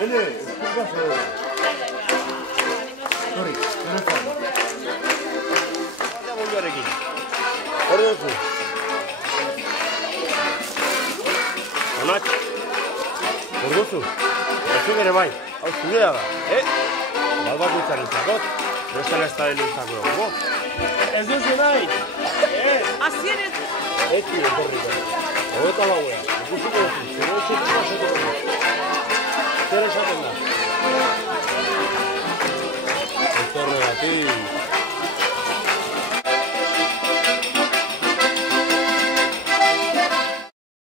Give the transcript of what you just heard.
Ene, eskurba zero. Hori, benetan. Baina bolioarekin. Hori duzu. Onak. Hori duzu. Ezin ere bai. Hau zurea da, Balbakuitzaren zakot. Bestela ez da denentzako dugu. Ez duzu nahi? Azienet! Eki, etorriko. Hogeta lauea. Ikusiko duzu. Zero etxetua zeko dugu. Zer esaten da? Etorre batik.